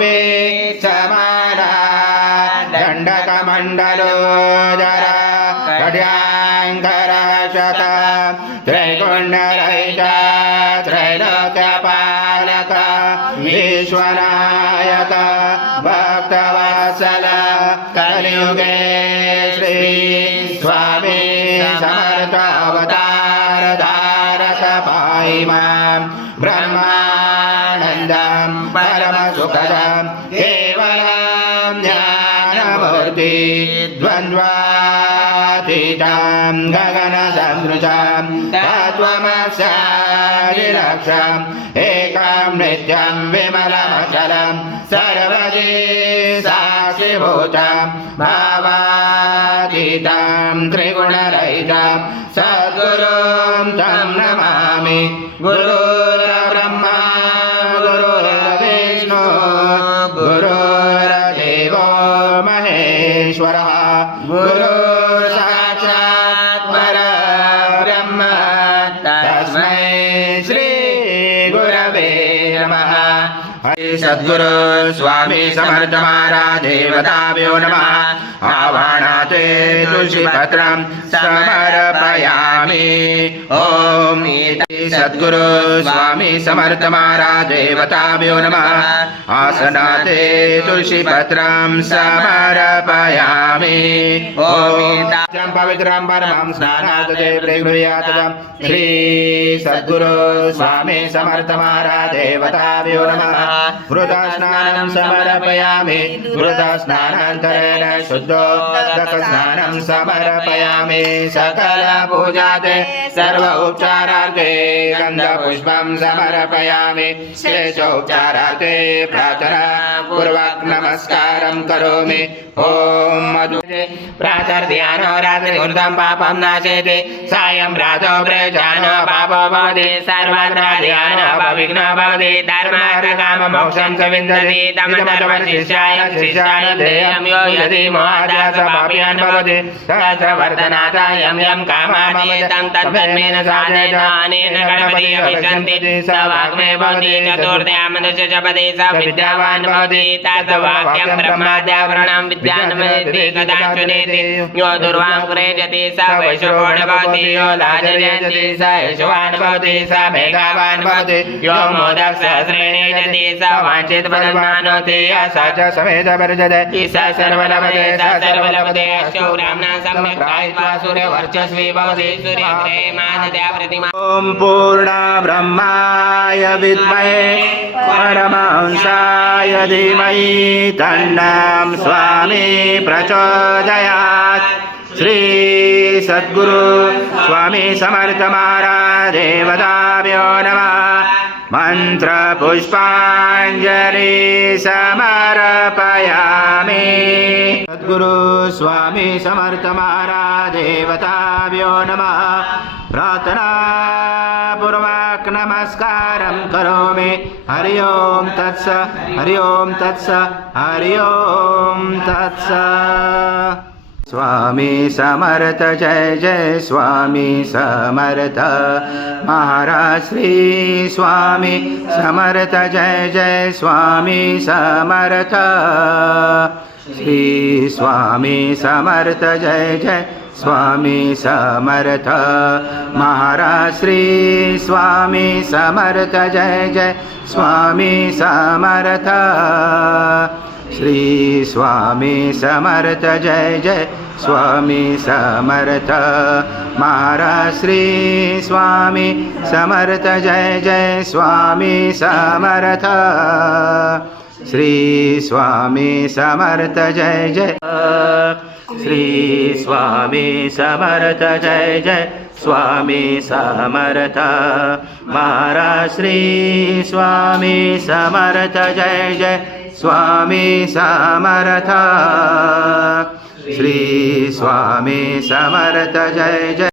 गोपी समाना दण्डकमण्डलोदर खड्याङ्करशत त्रैकुण्डरहित त्रैलोक्यपालक विश्वनायक भक्तवत्सल कलियुगे श्री स्वामी समर्थ अवतार धारक पाहि मां ब्रह्मानन्दं परमसुखदं केवलं ज्ञानमूर्ति द्वन्द्वातीतं गगनसदृशं तत्त्वमस्यादिलक्ष्यम् एकं नित्यं विमलमचलं सर्वदि साक्षिभूतं भावातीतं त्रिगुणरहितं सद्गुरुं तं नमामि। गुरुर्ब्रह्मा गुरुर्विष्णु गुरुर्देवो महेश्वरः गुरुर्साक्षात् परब्रह्म तस्मै श्री गुरवे नमः। सद्गुरु स्वामी समर्थ महाराज देवताभ्यो नमः। आवाहनाते तुलसीपत्रं समर्पयामि। ओम सद्गुरु स्वामी समर्थ महाराज देवताभ्यो नमः। आसनाते तुलसीपत्रं समर्पयामि। ओम पवित्रं परमं स्नानाते प्रगृह्यातं श्री सद्गुरु स्वामी समर्थ महाराज देवताभ्यो नमः। वृतस्नानं समर्पयामि। वृतस्नानान्तरेण शुद्धोदकस्नानं समर्पयामि। सकल पूजाते सर्व उपचारार्थे गन्धपुष्पं समर्पयामि। श्रेष्ठोपचारार्थे प्रार्थना पूर्वक नमस्कारं करोमि। ओम मधुरे प्रातर्ध्यानो रात्रिर्घृतं पापं नाशयति। सायं प्रातो प्रजानो पापो भवति। सर्वत्र ध्यानो विघ्नो भवति। धर्मार्थकाममोक्षं च विन्दति। तमधर्मशिष्याय शिष्याय देयं यो यदि मोहादास पापीयान् भवति सहस्रवर्धनाथ यं यं कामामयतं तन्मेन साधयेत्। अनेन गणपति अभिषन्ति स वाग्मे भवति। चतुर्ध्यामनस्य जपति स विद्यावान् भवति। तद्वाक्यं ब्रह्माद्यावरणं विद्यान्मयति कदाचुनेति। यो दुर्वां प्रयजति स वैश्ववान् भवति। यो लाजयति स यशवान् भवति। स मेधावान् भवति। यो मोदक सहस्रेण यजति स वाञ्छित फलमानोति। स च समेत वर्जते स सर्वलभते। स सर्वलभते अष्टौ ब्राह्मणाः सम्यक् गायित्वा सूर्यवर्चस्वी भवति। सूर्यग्रहे मानद्या प्रतिमा। ओम पूर्ण ब्रह्माय विद्महे परमहंसाय धीमहि तन्नं स्वामी प्रचोदयात्। श्री सद्गुरु स्वामी समर्थ महाराज देवताभ्यो नमः। मंत्र पुष्पांजलि समर्पयामि। सद्गुरु स्वामी समर्थ महाराज देवताभ्यो नमः। प्रार्थना पूर्वक नमस्कारं करोमि। हरि ओम तत्स हरि ओम तत्स हरि ओम तत्स। स्वामी समर्थ जय जय स्वामी समर्थ महाराज। श्री स्वामी समर्थ जय जय स्वामी समर्थ। श्री स्वामी समर्थ जय जय स्वामी समर्थ महाराज। श्री स्वामी समर्थ जय जय स्वामी समर्थ। श्री स्वामी समर्थ जय जय स्वामी समर्थ महाराज। श्री स्वामी समर्थ जय जय स्वामी समर्थ। श्री स्वामी समर्थ जय जय। श्री स्वामी समर्थ जय जय स्वामी समर्थ महाराज। श्री स्वामी समर्थ जय जय स्वामी समर्थ। श्री स्वामी समर्थ जय जय।